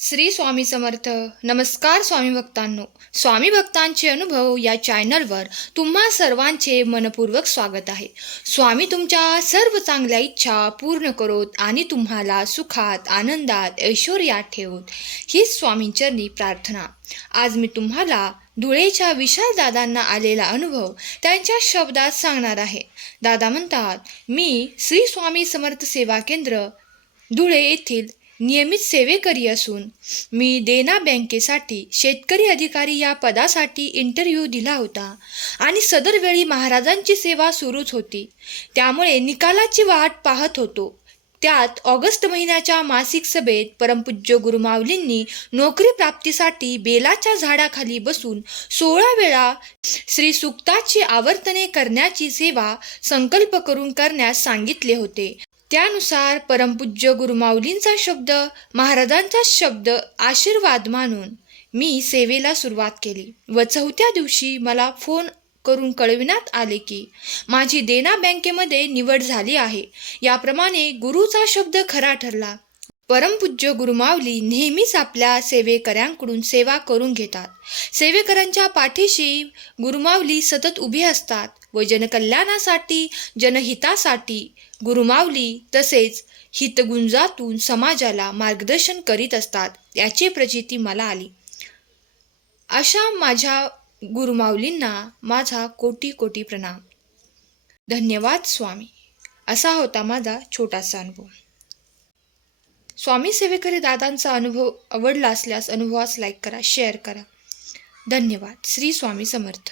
श्री स्वामी समर्थ. नमस्कार स्वामी भक्तांनो. स्वामी भक्तांचे अनुभव या चॅनलवर तुम्हा सर्वांचे मनपूर्वक स्वागत आहे. स्वामी तुमच्या सर्व चांगल्या इच्छा पूर्ण करोत आणि तुम्हाला सुखात, आनंदात, ऐश्वर्यात ठेवोत, हीच स्वामींचरणी प्रार्थना. आज मी तुम्हाला धुळेच्या विशाल दादांना आलेला अनुभव त्यांच्या शब्दात सांगणार आहे. दादा म्हणतात, मी श्री स्वामी समर्थ सेवा केंद्र धुळे येथील नियमित सेवेकरी असून मी देना बँकेसाठी शेतकरी अधिकारी या पदासाठी इंटरव्ह्यू दिला होता आणि सदर वेळी महाराजांची सेवा सुरूच होती. त्यामुळे निकालाची वाट पाहत होतो. त्यात ऑगस्ट महिन्याच्या मासिक सभेत परमपूज्य गुरुमाऊलींनी नोकरी प्राप्तीसाठी बेलाच्या झाडाखाली बसून 16 वेळा श्री सुक्ताची आवर्तने करण्याची सेवा संकल्प करून करण्यास सांगितले होते. त्यानुसार परमपूज्य गुरुमाऊलींचा शब्द, महाराजांचा शब्द आशीर्वाद मानून मी सेवेला सुरुवात केली व 4थ्या दिवशी मला फोन करून कळविण्यात आले की माझी देना बँकेमध्ये निवड झाली आहे. याप्रमाणे गुरुचा शब्द खरा ठरला. परमपूज्य गुरुमाऊली नेहमीच आपल्या सेवेकऱ्यांकडून सेवा करून घेतात. सेवेकऱ्यांच्या पाठीशी गुरुमाऊली सतत उभे असतात व जनकल्याणासाठी, जनहितासाठी गुरुमाऊली तसेच हितगुंजातून समाजाला मार्गदर्शन करीत असतात, याची प्रचिती मला आली. अशा माझ्या गुरुमाऊलींना माझा कोटी कोटी प्रणाम. धन्यवाद स्वामी. असा होता माझा छोटासा अनुभव. स्वामी सेवेकरी दादांचा अनुभव आवडला असल्यास अनुभवास लाईक करा, शेअर करा. धन्यवाद. श्री स्वामी समर्थ.